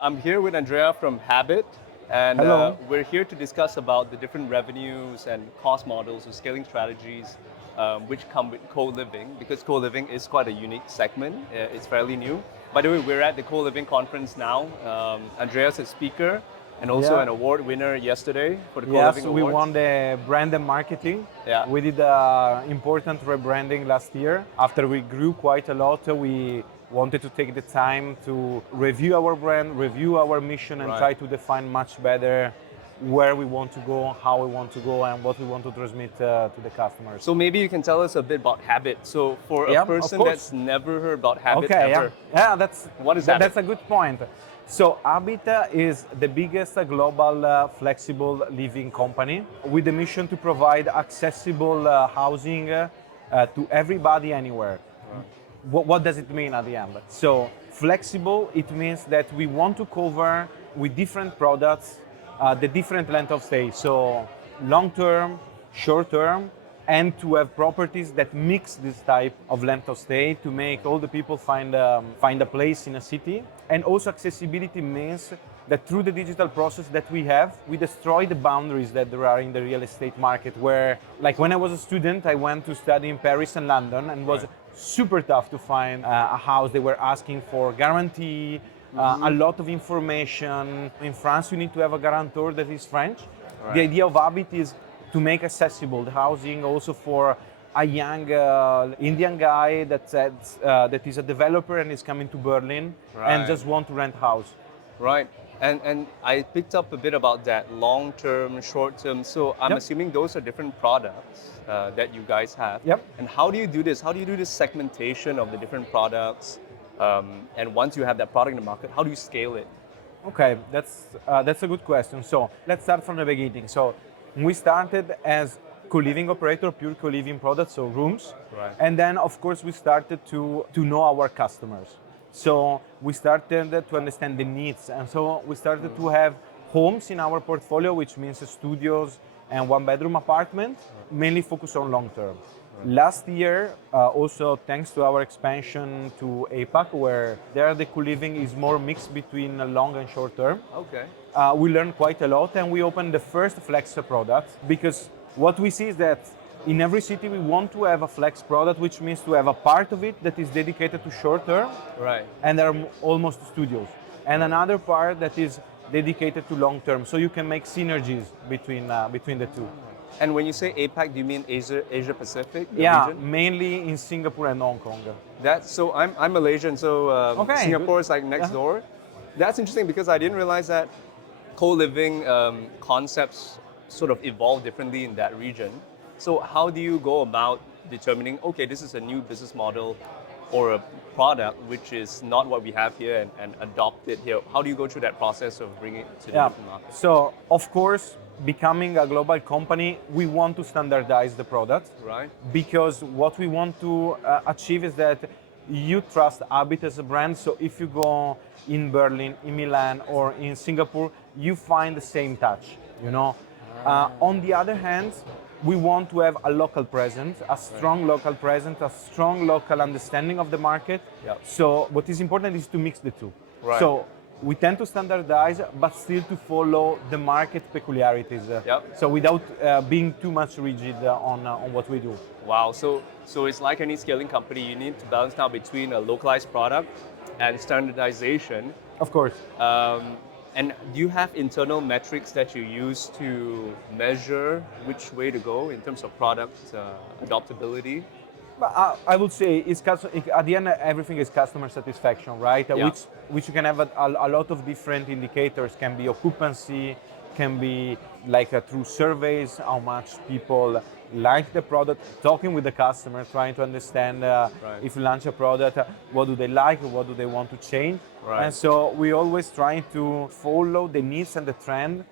I'm here with Andrea from Habyt, and Hello. we're here to discuss about the different revenues and cost models or scaling strategies which come with co-living, because co-living is quite a unique segment. It's fairly new. By the way, we're at the Co-Living Conference now. Andrea's a speaker and also Yeah. an award winner yesterday for the Co-Living Yes, we Awards. won the brand and marketing. Yeah, We did important rebranding last year. After we grew quite a lot, we wanted to take the time to review our brand, review our mission, and right. try to define much better where we want to go, how we want to go, and what we want to transmit to the customers. So maybe you can tell us a bit about Habyt. So for a Yeah, of person course. that's never heard about Habyt Okay, yeah, ever, yeah, that's what is Habyt? that's a good point. So Habyt is the biggest global flexible living company with the mission to provide accessible housing to everybody anywhere. What does it mean at the end? So flexible, it means that we want to cover with different products the different length of stay. So long term, short term, and to have properties that mix this type of length of stay to make all the people find a place in a city. And also accessibility means that through the digital process that we have, we destroy the boundaries that there are in the real estate market. Where, like when I was a student, I went to study in Paris and London, and it was Right. super tough to find a house. They were asking for guarantee, a lot of information. In France, you need to have a guarantor that is French. The Right. idea of Habyt is to make accessible the housing also for a young Indian guy that is a developer and is coming to Berlin and Right. just want to rent house. Right. And I picked up a bit about that long term, short term. So I'm Yep. assuming those are different products that you guys have. Yep. And how do you do this? How do you do this segmentation of the different products? And once you have that product in the market, how do you scale it? Okay, that's a good question. So let's start from the beginning. So we started as co-living operator, pure co-living products, so rooms, Right. and then of course we started to know our customers. So we started to understand the needs, and so we started to have homes in our portfolio, which means studios and one-bedroom apartment, mainly focused on long term. Last year, also thanks to our expansion to APAC, where there the co-living is more mixed between long and short term, Okay. we learned quite a lot, and we opened the first flex product, because what we see is that in every city we want to have a flex product, which means to have a part of it that is dedicated to short term, Right. and they're almost studios, and another part that is dedicated to long term, so you can make synergies between the two. And when you say APAC, do you mean Asia Pacific, the Yeah, region? mainly in Singapore and Hong Kong. That's so I'm Malaysian, so Okay, Singapore good. is like next Yeah. door. That's interesting because I didn't realize that co-living concepts sort of evolve differently in that region. So how do you go about determining, okay, this is a new business model or a product which is not what we have here and adopt it here? How do you go through that process of bringing it to the Yeah. different markets? So of course, becoming a global company, we want to standardize the product, Right? because what we want to achieve is that you trust Habyt as a brand. So if you go in Berlin, in Milan, or in Singapore, you find the same touch. You know. On the other hand, we want to have a local presence, a strong local presence, a strong local understanding of the market. Yeah. So what is important is to mix the two. Right. So we tend to standardize, but still to follow the market peculiarities. Yep. So without being too much rigid on what we do. Wow. So it's like any scaling company, you need to balance now between a localized product and standardization. Of course. And do you have internal metrics that you use to measure which way to go in terms of product adoptability? But I would say at the end everything is customer satisfaction, right? Yeah. Which you can have a lot of different indicators. Can be occupancy, can be like through surveys, how much people like the product, talking with the customer, trying to understand if you launch a product, what do they like, what do they want to change. Right. And so we always try to follow the needs and the trend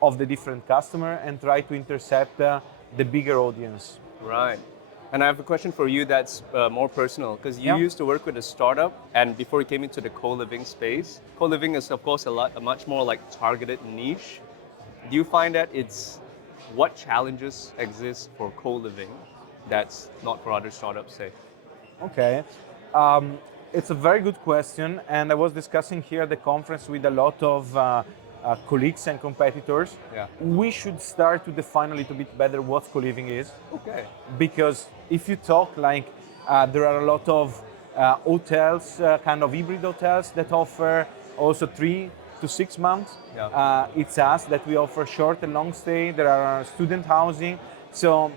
of the different customer and try to intercept the bigger audience. Right. And I have a question for you that's more personal, because you Yeah. used to work with a startup, and before you came into the co-living space, co-living is of course a much more like targeted niche. Do you find that what challenges exist for co-living that's not for other startups, say? Okay. Um, It's a very good question, and I was discussing here at the conference with a lot of colleagues and competitors. Yeah. We should start to define a little bit better what co-living is, Okay. because if you talk like there are a lot of hotels, kind of hybrid hotels that offer also 3 to 6 months. Yeah. It's us that we offer short and long stay. There are student housing. So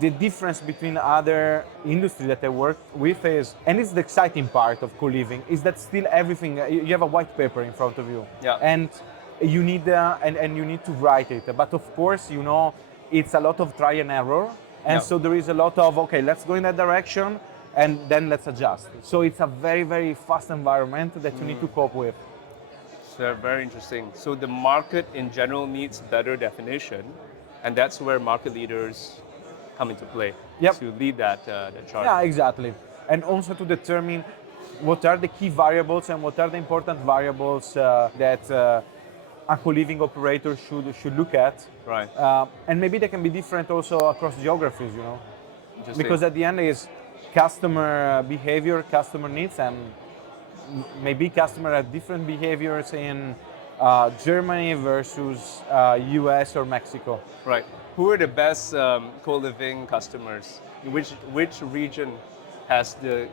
the difference between other industry that I work with is, and it's the exciting part of co-living, is that still everything, you have a white paper in front of you. Yeah. And you need, and you need to write it. But of course, it's a lot of try and error. And Yeah. so there is a lot of, okay, let's go in that direction and then let's adjust. So it's a very, very fast environment that you need to cope with. So very interesting. So the market in general needs better definition, and that's where market leaders come into play Yep. to lead that chart. Yeah, exactly. And also to determine what are the key variables and what are the important variables that a co-living operator should look at. Right. And maybe they can be different also across geographies, Interesting. because at the end is customer behavior, customer needs, and maybe customer have different behaviors in Germany versus US or Mexico. Right. Who are the best co-living customers? Which region has the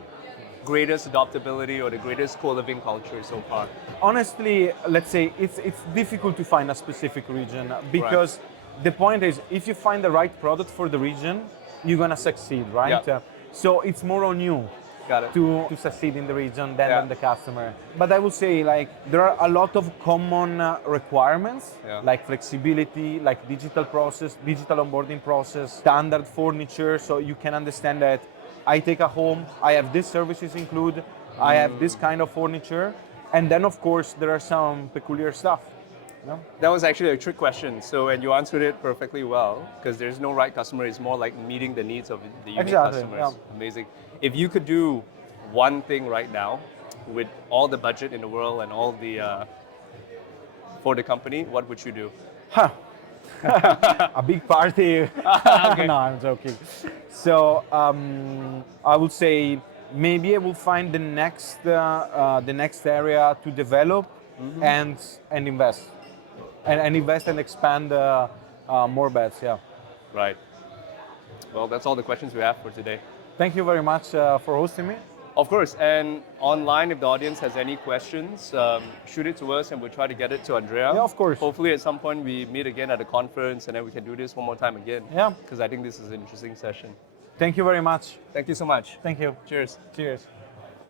greatest adaptability or the greatest co-living culture so far? Honestly, let's say it's difficult to find a specific region, because the point is, if you find the right product for the region, you're gonna succeed, right? Yeah. So it's more on you Got it. to succeed in the region than Yeah. on the customer. But I would say like there are a lot of common requirements, Yeah. like flexibility, like digital onboarding process, standard furniture, so you can understand that I take a home, I have these services included, I have this kind of furniture, and then of course there are some peculiar stuff. That was actually a trick question. So, and you answered it perfectly well, because there's no right customer. It's more like meeting the needs of the unique Exactly, customers. yeah. Amazing. If you could do one thing right now with all the budget in the world and all the for the company, what would you do? A big party. No, I'm joking. So I would say maybe I will find the next area to develop and invest, and invest and expand more beds. Yeah. Right. Well, that's all the questions we have for today. Thank you very much for hosting me. Of course, and online, if the audience has any questions, shoot it to us and we'll try to get it to Andrea. Yeah, of course. Hopefully at some point we meet again at a conference and then we can do this one more time again. Yeah. Because I think this is an interesting session. Thank you very much. Thank you so much. Thank you. Cheers. Cheers.